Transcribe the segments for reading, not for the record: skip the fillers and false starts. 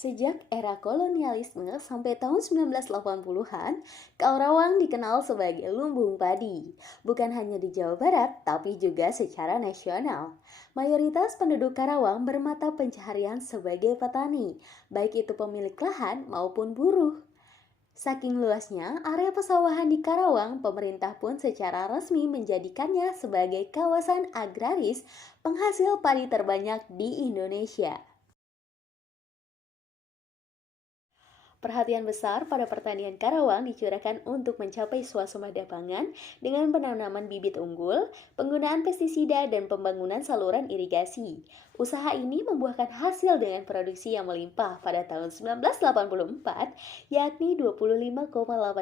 Sejak era kolonialisme sampai tahun 1980-an, Karawang dikenal sebagai lumbung padi. Bukan hanya di Jawa Barat, tapi juga secara nasional. Mayoritas penduduk Karawang bermata pencaharian sebagai petani, baik itu pemilik lahan maupun buruh. Saking luasnya area pesawahan di Karawang, pemerintah pun secara resmi menjadikannya sebagai kawasan agraris penghasil padi terbanyak di Indonesia. Perhatian besar pada pertanian Karawang dicurahkan untuk mencapai swasembada pangan dengan penanaman bibit unggul, penggunaan pestisida, dan pembangunan saluran irigasi. Usaha ini membuahkan hasil dengan produksi yang melimpah pada tahun 1984, yakni 25,8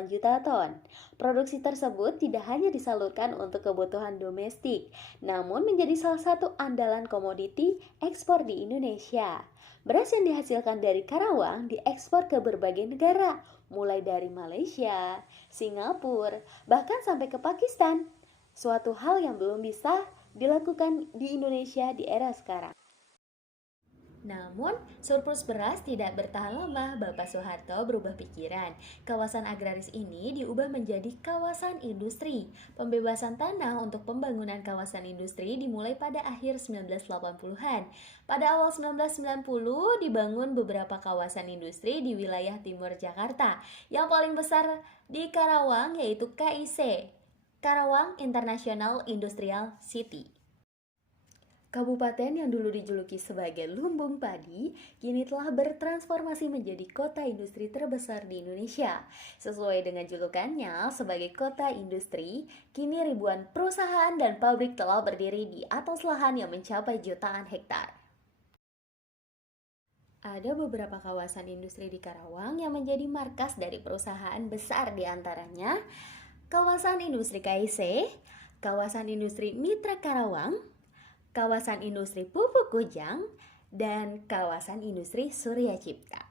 juta ton. Produksi tersebut tidak hanya disalurkan untuk kebutuhan domestik, namun menjadi salah satu andalan komoditi ekspor di Indonesia. Beras yang dihasilkan dari Karawang diekspor ke berbagai negara, mulai dari Malaysia, Singapura, bahkan sampai ke Pakistan. Suatu hal yang belum bisa dilakukan di Indonesia di era sekarang. Namun, surplus beras tidak bertahan lama. Bapak Soeharto berubah pikiran. Kawasan agraris ini diubah menjadi kawasan industri. Pembebasan tanah untuk pembangunan kawasan industri dimulai pada akhir 1980-an. Pada awal 1990 dibangun beberapa kawasan industri di wilayah timur Jakarta. Yang paling besar di Karawang yaitu KIC, Karawang International Industrial City. Kabupaten yang dulu dijuluki sebagai lumbung padi, kini telah bertransformasi menjadi kota industri terbesar di Indonesia. Sesuai dengan julukannya sebagai kota industri, kini ribuan perusahaan dan pabrik telah berdiri di atas lahan yang mencapai jutaan hektar. Ada beberapa kawasan industri di Karawang yang menjadi markas dari perusahaan besar, di antaranya kawasan industri KIC, kawasan industri Mitra Karawang, kawasan industri Pupuk Kujang, dan kawasan industri Surya Cipta.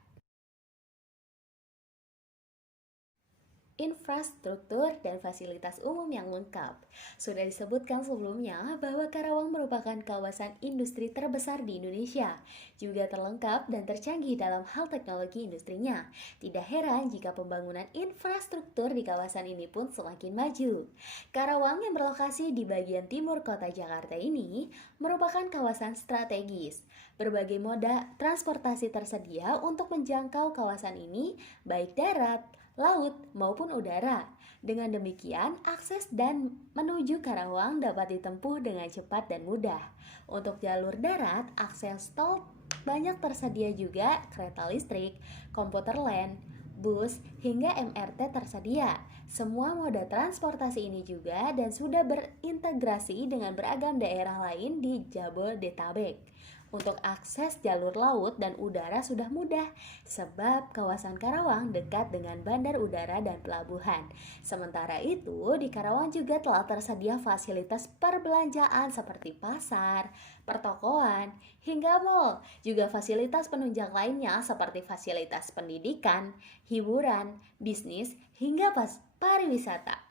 Infrastruktur dan fasilitas umum yang lengkap. Sudah disebutkan sebelumnya bahwa Karawang merupakan kawasan industri terbesar di Indonesia, juga terlengkap dan tercanggih dalam hal teknologi industrinya. Tidak heran jika pembangunan infrastruktur di kawasan ini pun semakin maju. Karawang yang berlokasi di bagian timur kota Jakarta ini merupakan kawasan strategis. Berbagai moda transportasi tersedia untuk menjangkau kawasan ini, baik darat, laut, maupun udara. Dengan demikian, akses dan menuju Karawang dapat ditempuh dengan cepat dan mudah. Untuk jalur darat, akses tol banyak tersedia juga kereta listrik, komuter lain, bus, hingga MRT tersedia. Semua moda transportasi ini juga dan sudah berintegrasi dengan beragam daerah lain di Jabodetabek. Untuk akses jalur laut dan udara sudah mudah, sebab kawasan Karawang dekat dengan bandar udara dan pelabuhan. Sementara itu, di Karawang juga telah tersedia fasilitas perbelanjaan seperti pasar, pertokoan, hingga mal. Juga fasilitas penunjang lainnya seperti fasilitas pendidikan, hiburan, bisnis, hingga pariwisata.